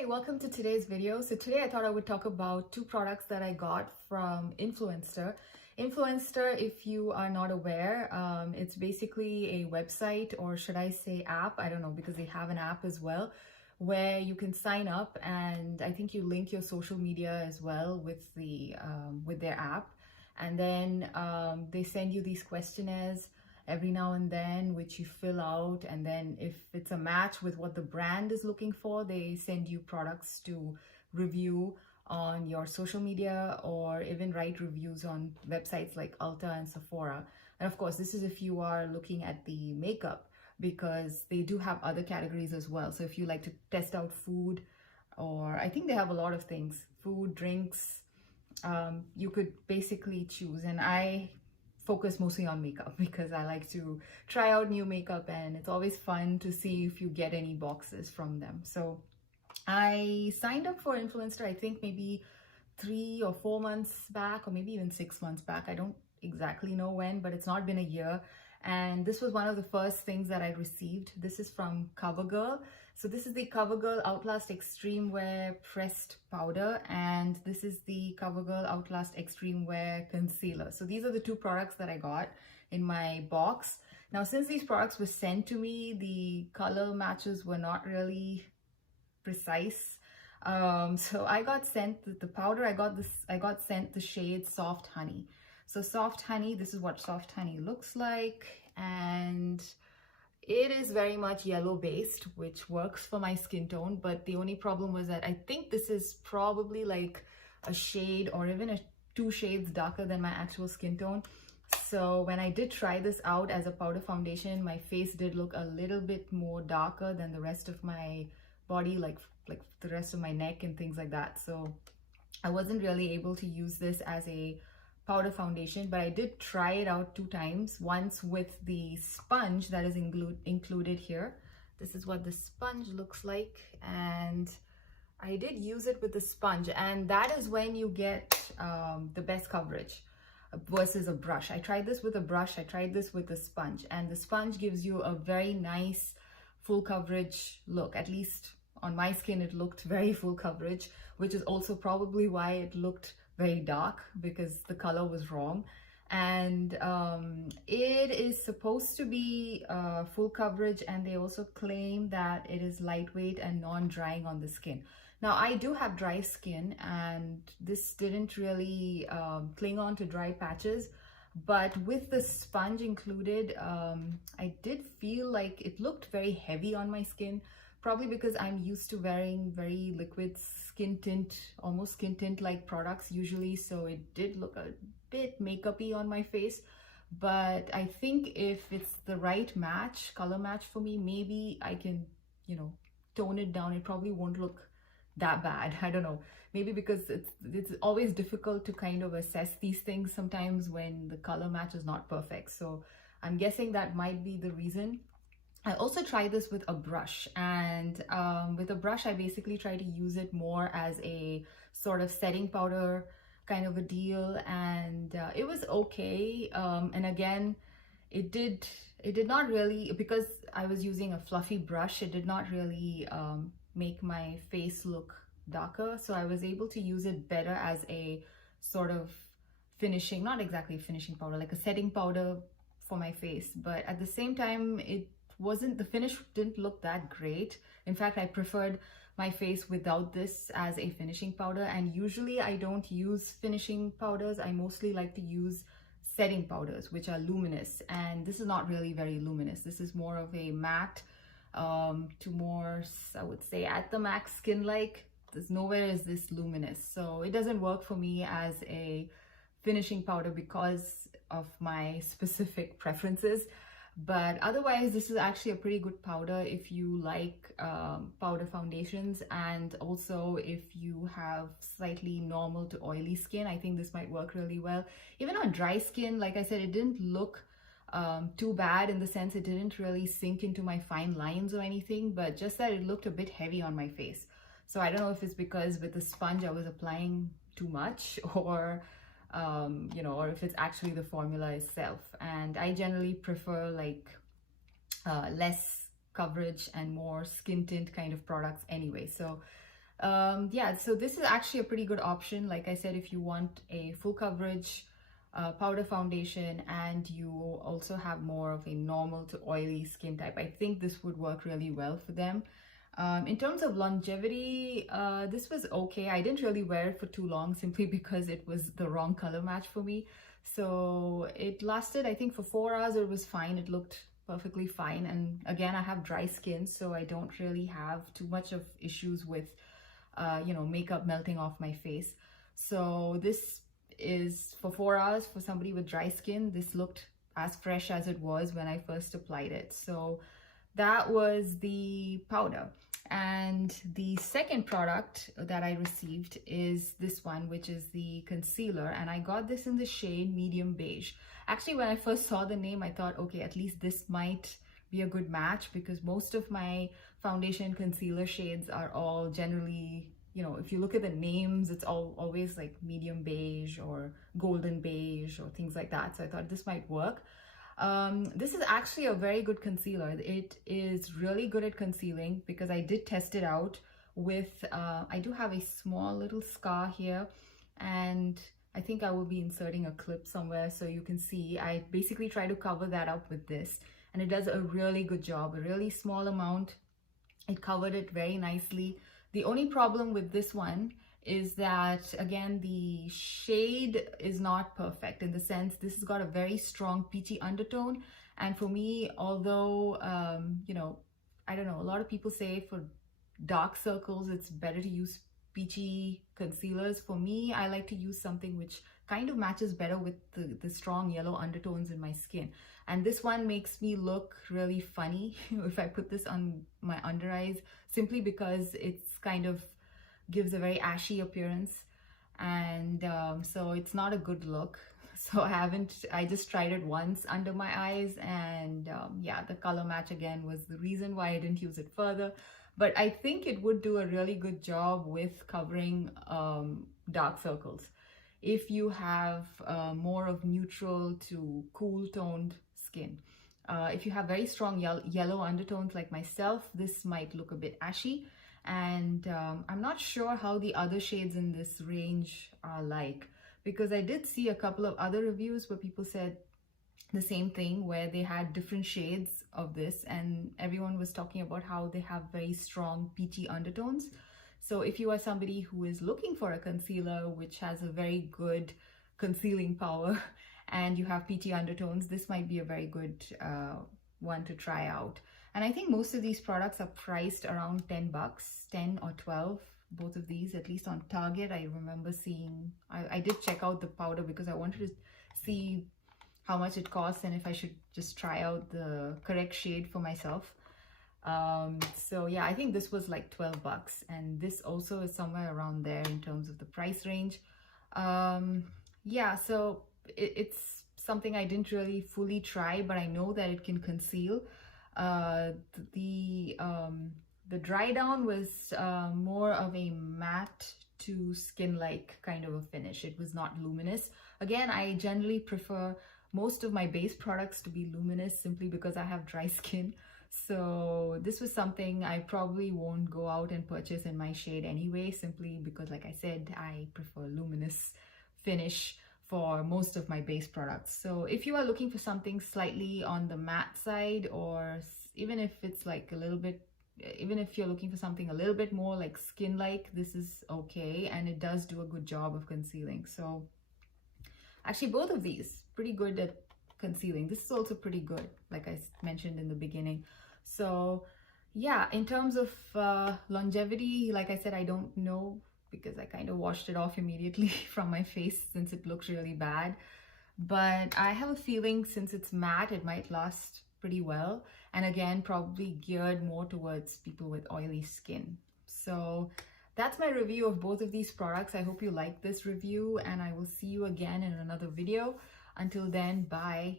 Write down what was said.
Hi, welcome to today's video. So today I thought I would talk about two products that I got from Influenster. Influenster, if you are not aware, it's basically a website, or should I say app? I don't know, because they have an app as well, where you can sign up, and I think you link your social media as well with their app, and then they send you these questionnaires every now and then, which you fill out, and then if it's a match with what the brand is looking for, they send you products to review on your social media, or even write reviews on websites like Ulta and Sephora. And of course, this is if you are looking at the makeup, because they do have other categories as well. So if you like to test out food, or I think they have a lot of things, food, drinks, you could basically choose. And I focus mostly on makeup because I like to try out new makeup, and it's always fun to see if you get any boxes from them. So I signed up for Influencer, I think maybe 3 or 4 months back, or maybe even 6 months back. I don't exactly know when, but it's not been a year. And this was one of the first things that I received. This is from Covergirl. So this is the Covergirl Outlast Extreme Wear Pressed Powder, and this is the Covergirl Outlast Extreme Wear Concealer. So these are the two products that I got in my box. Now, since these products were sent to me, the color matches were not really precise. So I got sent the powder. I got sent the shade Soft Honey. So Soft Honey, this is what Soft Honey looks like, and it is very much yellow based, which works for my skin tone. But the only problem was that I think this is probably like a shade or even 2 shades darker than my actual skin tone. So when I did try this out as a powder foundation, my face did look a little bit more darker than the rest of my body, like the rest of my neck and things like that. So I wasn't really able to use this as a powder foundation, but I did try it out 2 times. Once with the sponge that is included here. This is what the sponge looks like, and I did use it with the sponge, and that is when you get the best coverage versus a brush. I tried this with a brush, I tried this with the sponge, and the sponge gives you a very nice full coverage look. At least on my skin, it looked very full coverage, which is also probably why it looked very dark, because the color was wrong. And it is supposed to be full coverage, and they also claim that it is lightweight and non-drying on the skin. Now, I do have dry skin, and this didn't really cling on to dry patches, but with the sponge included, I did feel like it looked very heavy on my skin, probably because I'm used to wearing very liquid skin tint, almost skin tint like products usually. So it did look a bit makeup-y on my face. But I think if it's the right match, color match for me, maybe I can, tone it down. It probably won't look that bad. I don't know. Maybe because it's always difficult to kind of assess these things sometimes when the color match is not perfect. So I'm guessing that might be the reason. I also tried this with a brush, and with a brush, I basically try to use it more as a sort of setting powder kind of a deal, and it was okay. And again, it did not really, because I was using a fluffy brush, it did not really make my face look darker. So I was able to use it better as a sort of finishing, not exactly finishing powder, like a setting powder for my face. But at the same time, the finish didn't look that great. In fact, I preferred my face without this as a finishing powder. And usually I don't use finishing powders. I mostly like to use setting powders, which are luminous. And this is not really very luminous. This is more of a matte to more, I would say, at the max skin-like. There's nowhere is this luminous. So it doesn't work for me as a finishing powder because of my specific preferences. But otherwise, this is actually a pretty good powder if you like powder foundations, and also if you have slightly normal to oily skin. I think this might work really well. Even on dry skin, like I said, it didn't look too bad, in the sense it didn't really sink into my fine lines or anything, but just that it looked a bit heavy on my face. So I don't know if it's because with the sponge I was applying too much, or or if it's actually the formula itself. And I generally prefer like less coverage and more skin tint kind of products anyway. So Yeah, so this is actually a pretty good option. Like I said, if you want a full coverage powder foundation and you also have more of a normal to oily skin type, I think this would work really well for them. In terms of longevity, this was okay. I didn't really wear it for too long simply because it was the wrong color match for me. So it lasted, I think, for 4 hours. It was fine. It looked perfectly fine. And again, I have dry skin, so I don't really have too much of issues with makeup melting off my face. So this is for 4 hours for somebody with dry skin. This looked as fresh as it was when I first applied it. So that was the powder. And the second product that I received is this one, which is the concealer. And I got this in the shade medium beige. Actually, when I first saw the name, I thought, okay, at least this might be a good match, because most of my foundation concealer shades are all generally, if you look at the names, it's always like medium beige or golden beige or things like that. So I thought this might work. This is actually a very good concealer. It is really good at concealing because I did test it out with, I do have a small little scar here, and I think I will be inserting a clip somewhere so you can see. I basically try to cover that up with this, and it does a really good job. A really small amount. It covered it very nicely. The only problem with this one is that, again, the shade is not perfect, in the sense this has got a very strong peachy undertone. And for me, although, I don't know, a lot of people say for dark circles, it's better to use peachy concealers. For me, I like to use something which kind of matches better with the strong yellow undertones in my skin. And this one makes me look really funny if I put this on my under eyes, simply because it's kind of gives a very ashy appearance, and so it's not a good look. So I just tried it once under my eyes, and yeah, the color match again was the reason why I didn't use it further. But I think it would do a really good job with covering dark circles. If you have more of neutral to cool toned skin. If you have very strong yellow undertones like myself, this might look a bit ashy. And I'm not sure how the other shades in this range are like, because I did see a couple of other reviews where people said the same thing, where they had different shades of this, and everyone was talking about how they have very strong peachy undertones. So if you are somebody who is looking for a concealer which has a very good concealing power and you have peachy undertones, this might be a very good one to try out. And I think most of these products are priced around 10 bucks, 10 or 12, both of these, at least on Target. I remember seeing, I did check out the powder because I wanted to see how much it costs and if I should just try out the correct shade for myself. So yeah, I think this was like 12 bucks, and this also is somewhere around there in terms of the price range. Yeah, so it's something I didn't really fully try, but I know that it can conceal. The dry down was more of a matte to skin-like kind of a finish. It was not luminous. Again, I generally prefer most of my base products to be luminous simply because I have dry skin. So this was something I probably won't go out and purchase in my shade anyway, simply because, like I said, I prefer luminous finish for most of my base products. So if you are looking for something slightly on the matte side, or even if it's like a little bit, even if you're looking for something a little bit more like skin-like, this is okay, and it does do a good job of concealing. So actually both of these pretty good at concealing. This is also pretty good, like I mentioned in the beginning. So yeah, in terms of longevity, like I said, I don't know, because I kind of washed it off immediately from my face since it looks really bad. But I have a feeling since it's matte, it might last pretty well. And again, probably geared more towards people with oily skin. So that's my review of both of these products. I hope you liked this review, and I will see you again in another video. Until then, bye.